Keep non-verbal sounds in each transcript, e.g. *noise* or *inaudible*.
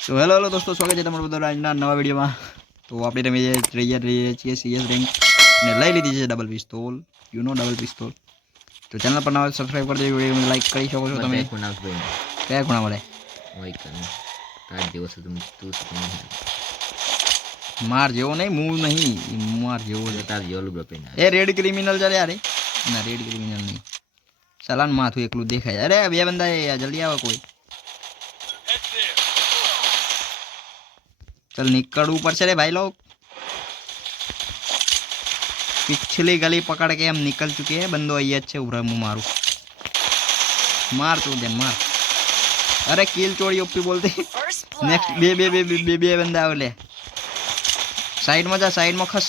તો hello hello દોસ્તો સ્વાગત છે તમારું બધા આજના નવા વિડીયોમાં તો આપણે રમી રહીએ રહીએ છીએ સીએસ રેન્ક ને લઈ લીધી છે double pistol you know double pistol તો ચેનલ પર નવા સબસ્ક્રાઈબ કરી દેજો વિડીયો લાઈક કરી શકો છો તમે ખૂણા ભાઈ કયા ખૂણા મળે હોય કને તાર જેવો છે તું તું છે તું માર જેવો નહીં મૂળ નહીં ઈ માર જેવો છે તાર જેવો લુગડો પહેરીને એ રેડ ક્રિમિનલ ચાલે યાર ના રેડ ક્રિમિનલ નહીં સલાન માથું એકલું દેખાય અરે બે બંદા એ જલ્દી આવે કોઈ चल निकल ऊपर से रे भाई लोग पिछली गली पकड़ के हम निकल चुके हैं बंदो आइए अच्छे उभरा मुंह मारू मार तू दे मार अरे किल चोरी ओपी बोलते नेक्स्ट बे बे बे बे बे बंदा आवले साइड में जा साइड में खस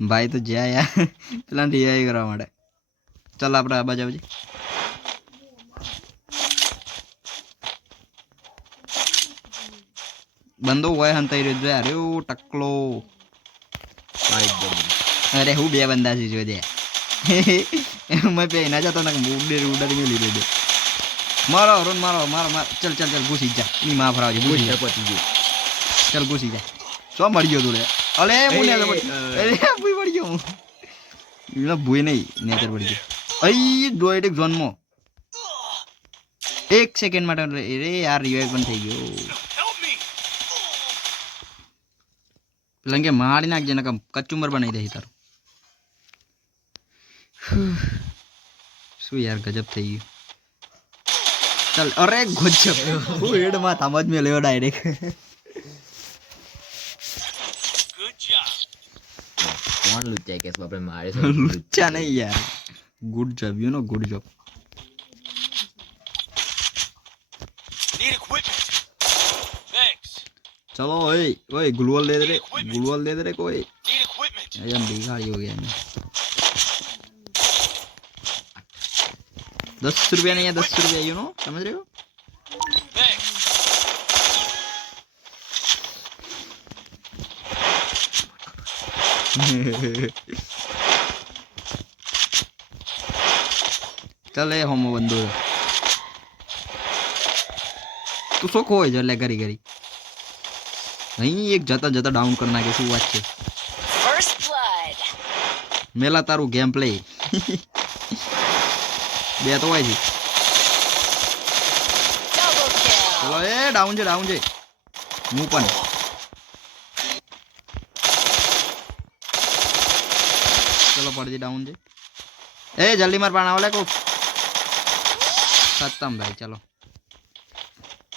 ભાઈ તો જ્યાં યાર પેલા રિયાઈ કરવા માટે ચાલ આપણે આ બાજુ આવજે બંદો હોય હંતાઈ રહ્યો અરે ટકલો. અરે હું બે બંદા છે જો દે. મેં પે ના જતો ને ઉડે ઉડે મેલી દે દે. મારો અરુણ મારો મારો મારો. ચલ ચલ ચલ ઘૂસી જા. ની માં ફરાવજે ઘૂસી જા. પતી ગયો ચલ ઘૂસી જા. સો મળી ગયો તું રે? અલે મુને એ, અરે ભૂઈ પડી ગયો હું. એનો ભૂઈ નહીં નેચર પડી ગયો. અઈ એક ઝોનમાં. એક સેકન્ડ માટે રે યાર રિવાઈવ પણ થઈ ગયો. પેલા કે મારી નાખજે ને કચુંબર બનાવી દે તારું શું યાર ગજબ થઈ ગયું ચાલ અરે ગજબ હું હેડમાં થામ જ મેં લેવો ડાયરેક્ટ કોણ લુચ્ચાય કેસ બાપરે મારે છે લુચ્ચા નહીં યાર good job you know good job चलो ओए ओए ग्लूअल दे दे रे ग्लूअल दे दे रे कोई। एकदम भिखारी हो गया मैं। दस रुपया नहीं है दस रुपया यू नो समझ रहे हो? *laughs* चले होमो बंदूर तू सो खोए जो ले गरी गरी। અહીં એક જતા જતા ડાઉન કરી નાખે શું વાત છે First blood. મેલા તારું ગેમ પ્લે બે તો હોય છે Double kill. ચલો એ ડાઉન છે ડાઉન છે હું પણ ચલો પડજી ડાઉન છે એ જલ્દી માર પાણ આવલે કો સત્તમ ભાઈ ચલો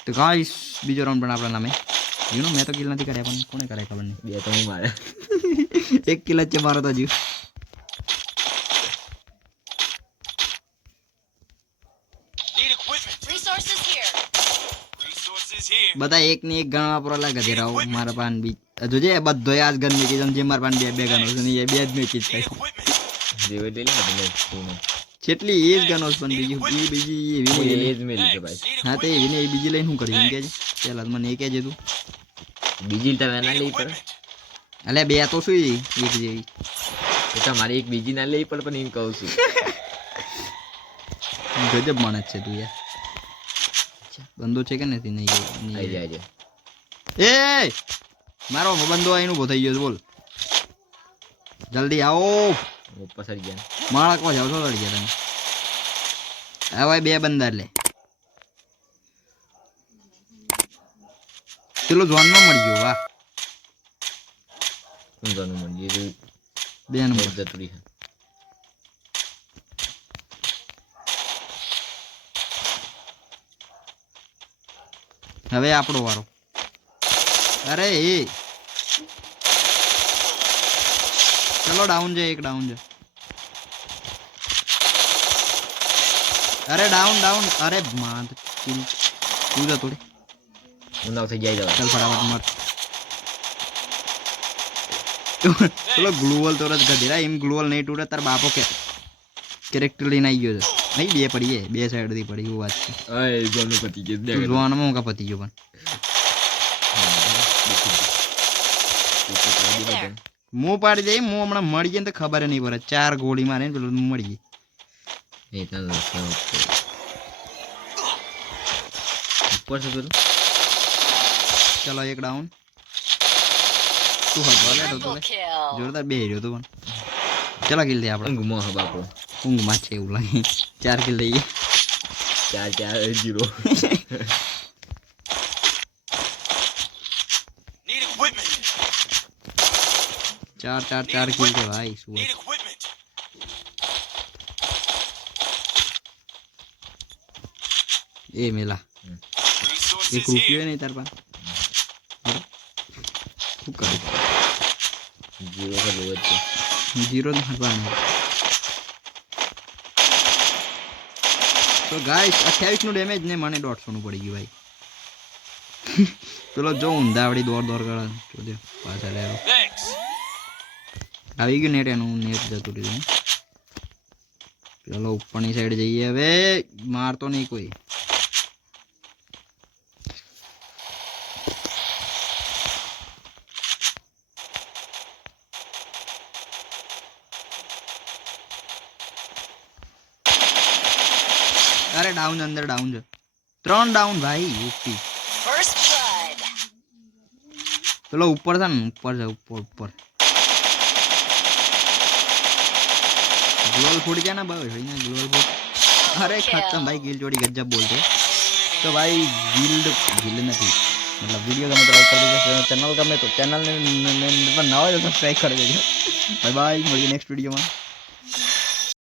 તો ગાઈસ બીજો રાઉન્ડ પણ આપણા નામે યુ નો મેં તો કિલ નથી કર્યા પણ કોને કરે ખબર નહીં બે તો હું મારે એક *laughs* કિલ જ છે મારો તો જીવ Need equipment. Resources here. Resources here. બધા એક ની એક ગણ વાપરો ગધેરાઓ મારા પાન બી હજુ જે બધો આ જ ગન મેકી છે જે મારા પાન બે બે ગનો છે ને એ બે જ મેકી જ Need થાય equipment. જેવો લઈ લે એટલે તું જેટલી એજ જ પણ બીજી એ બીજી એવી નહીં એ જ મેલી છે ભાઈ. હા તો એ બીજી લઈને શું કરી એમ કે છે પેલા મને એ કહેજે તું. બીજી તમે ના લઈ પડે. અલે બે તો શું એક જેવી? એ તમારી એક બીજી ના લઈ પડે પણ એમ કહું છું. *laughs* ગજબ માણસ છે તું યાર. બંધો છે કે નથી? નહીં નહીં. જાય એ મારો બંધો આઈનું ઊભો થઈ ગયો છે બોલ. જલ્દી આવો. હું પસરી ગયા માળા કો જાવ છો લડી ગયા તમે હા ભાઈ બે બંદા એટલે પેલો ઝોનમાં મળી ગયો વાહ હું જાણું મને એ બે નંબર જતુરી છે હવે આપણો વારો અરે એ ચલો ડાઉન છે એક ડાઉન છે અરે ડાઉન ડાઉન અરે માં કિલ તું જા થોડી. હું નાવ થઈ જાય જવા ચાલ ફટાફટ મત. પેલો ગ્લુવલ તો રજ ગધેરા એમ ગ્લોવલ નહીં તૂટે તાર બાપો કે કેરેક્ટર લઈને આવી ગયો છે. નહીં બે પડીએ બે સાઈડથી પડી એવું વાત છે. અય જોનું પતી ગયું. જોવામાં હું કા પતી ગયો પણ. મો મું પાડી જાય મું હમણાં મળી જાય ને તો ખબર નહીં પડે. ચાર ગોળી મારે પેલું મળી ગઈ એ તો ઉપર છે પેલું ચાલો એક ડાઉન તું લે તો તું. જોરદાર બે રહ્યો તું પણ ચાલો કિલ દઈએ આપણે ઊંઘમાં હે બાપો ઊંઘમાં છે એવું લાગે ચાર કિલ લઈએ ચાર ચાર જીરો. ચાર ચાર ચાર કિલ છે ભાઈ શું એ મેલા એક રૂપિયો. નહીં તાર પાસે શું કરે જીરો છે જીરો તો ગાઈસ અઠ્યાવીસનું ડેમેજ ને મને દોઢસો નું પડી ગયું ભાઈ પેલો જો ઊંધાવડી દોડ દોડ કરે જોજે પાછા લેવો આવી ગયું નેટ એનું નેટ જતું રહ્યું પેલો ઉપરની સાઈડ જઈએ હવે મારતો નહીં કોઈ અરે ડાઉન અંદર ડાઉન છે ત્રણ ડાઉન ભાઈ યુપી પેલો ઉપર છે ને ઉપર છે ઉપર ઉપર ગ્લોલ ફૂટ ગયા ને ભાઈ ભાઈ ગ્લોલ ફૂટ અરે ખતમ ભાઈ ગિલ જોડી ગજબ બોલતો તો ભાઈ ગિલ્ડ ગિલ્ડ નથી મતલબ વિડીયો ગમે તો લાઈક કરી દેજો ચેનલ ગમે તો ચેનલને પણ ના હોય તો સબસ્ક્રાઈબ કરી દેજો બાય બાય મળીએ નેક્સ્ટ વિડીયોમાં